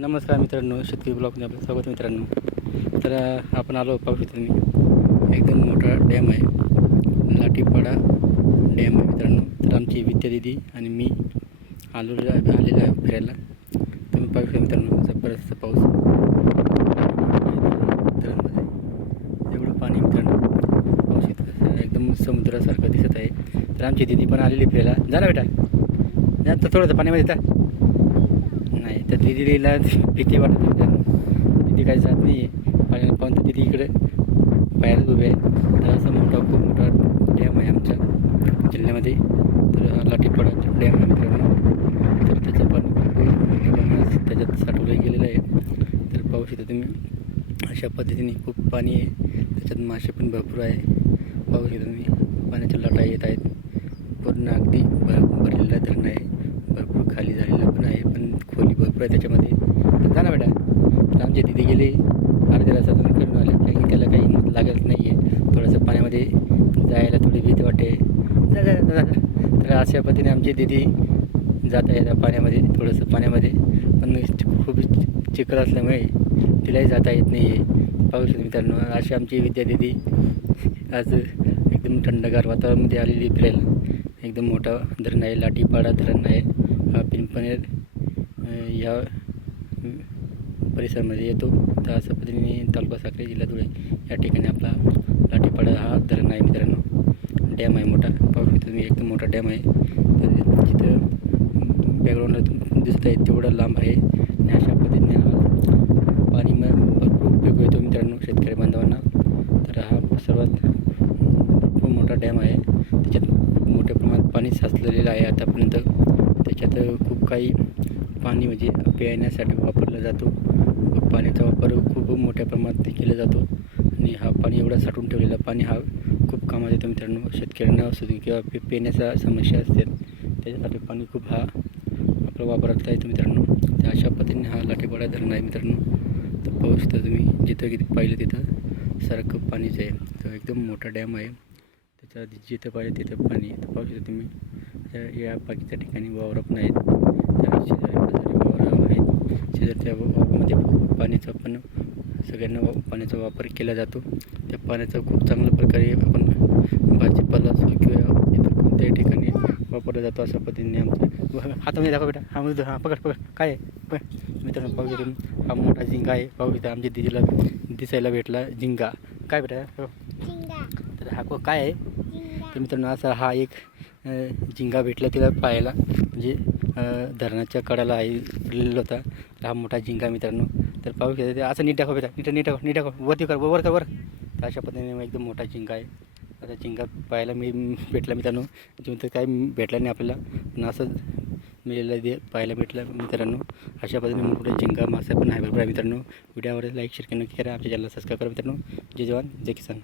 नमस्कार मित्रांनो, शेतकरी ब्लॉगमध्ये आपलं स्वागत मित्रांनो. तर आपण आलो पाहू शकतो मी एकदम मोठा डॅम आहे, लाठीपाडा डॅम आहे मित्रांनो. तर आमची विद्या दिदी आणि मी आलेलो आहे फिरायला. तुम्ही पाहू शकता मित्रांनो, जबरदस्त पाऊस धरणमध्ये एवढं पाणी मित्रांनो, पाऊस इतकं एकदम समुद्रासारखं दिसत आहे. तर आमची दिदी पण आलेली फिरायला. जा ना बेटा, जा तर थोडंसं पाण्यामध्ये येतात. नाही तर दिदीला भीती वाटत मित्रांनो, दिदी काही जात नाही आहे पाण्याला पाहून. तर दिदी इकडे बाहेरच उभे आहे. तर असं खूप मोठा डॅम आहे आमच्या जिल्ह्यामध्ये. तर लाठीपाडा डॅम आहे मित्रांनो. तर त्याचं पाणी खूप मोठ्या प्रमाणात त्याच्यात साठवलं गेलेलं आहे. तर पाहू शकता तुम्ही, अशा पद्धतीने खूप पाणी आहे. त्याच्यात मासे पण भरपूर आहे. पाहू शकता तुम्ही, पाण्याच्या लाटा येत आहेत. पूर्ण अगदी भरलेला धरण आहे, भरपूर खाली झालेला पण आहे, पण खोली भरपूर आहे त्याच्यामध्ये. तर जा ना बेटा. तर आमची दिदी गेली अर्ध्या तासातून करून आले, कारण त्याला काही हिंमत लागत नाही आहे. थोडंसं पाण्यामध्ये जायला थोडी भीती वाटते. जा जा जा जा. तर अशा पद्धतीने आमची दिदी जात आहे पाण्यामध्ये, थोडंसं पाण्यामध्ये. पण खूप चिखल असल्यामुळे तिलाही जाता येत नाही आहे. पाहू शकतो मित्रांनो, अशी आमची विद्या दिदी आज एकदम थंडगार वातावरणामध्ये आलेली फिरायला. एकदम मोठा धरण आहे, लाठीपाडा धरण आहे. हा पिंपणेर या परिसरामध्ये येतो. तर अशा पद्धतीने तालुका साक्री, जिल्हा धुळे या ठिकाणी आपला लाठीपाडा हा धरण आहे मित्रांनो. डॅम आहे मोठा, पाहू शकता तुम्ही, एकदम मोठा डॅम आहे. तर जिथं बॅकग्राऊंडला दिसत आहे तेवढं लांब आहे. आणि अशा पद्धतीने हा पाणी भरपूर उपयोग येतो मित्रांनो शेतकरी बांधवांना. तर हा सर्वात भरपूर मोठा डॅम आहे. त्याच्यात मोठ्या प्रमाणात पाणी साचलेलं आहे आतापर्यंत. त्याच्यात खूप काही पाणी म्हणजे पिण्यासाठी वापरला जातो. पाण्याचा वापर खूप मोठ्या प्रमाणात केला जातो. आणि हा पाणी एवढा साठवून ठेवलेला पाणी हा खूप कामात येतो मित्रांनो. शेतकऱ्यांना असू दे किंवा पिण्याचा समस्या असते, त्याच्यासाठी पाणी खूप हा आपला वापरता येतो मित्रांनो. तर अशा पद्धतीने हा लाठीपाडा धरण आहे मित्रांनो. तर पाहू शकता तुम्ही, जिथं किती पाहिलं तिथं सारखं पाणीच आहे. तो एकदम मोठा डॅम आहे. त्याच्या जिथं पाहिजे तिथं पाणी. तर पाहू शकता तुम्ही, या बाकीच्या ठिकाणी वावर पण आहेत. त्या शेजारी वावर आहेत. शेजारच्या वावरामध्ये पाण्याचा पण सगळ्यांना पाण्याचा वापर केला जातो. त्या पाण्याचा खूप चांगल्या प्रकारे आपण भाजीपाला असो किंवा इतर कोणत्याही ठिकाणी वापरला जातो. अशा पद्धतीने आमचं हातामध्ये दाखवा बेटा. हा म्हणजे हां, पकड काय आहे मित्रांनो, पाहू शकतो हा मोठा झिंगा आहे. पाहू शकता आमच्या दिदीला दिसायला भेटला झिंगा. काय बेटा? तर हा काय आहे? तर मित्रांनो, असा हा एक झिंगा भेटला तिला पाहायला, म्हणजे धरणाच्या कडाला पडलेला होता. तर हा मोठा झिंगा मित्रांनो. तर पाहू शकता ते असं नीट दाखव बेटा, नीट दाखव वरती कर, वर कर वर. तर अशा पद्धतीने एकदम मोठा झिंगा आहे. आता झिंगा पाहायला भेटला मित्रांनो. जिवंत काय भेटला नाही आपल्याला, पण असं मिळालेलं पाहायला भेटलं मित्रांनो. अशा पद्धतीने मोठा झिंगा मासा पण आहे भरपूर आहे मित्रांनो. व्हिडिओवर लाईक शेअर नक्की करा. आमच्या चॅनलला सबस्क्राईब करा मित्रांनो. जय जवान जय किसान.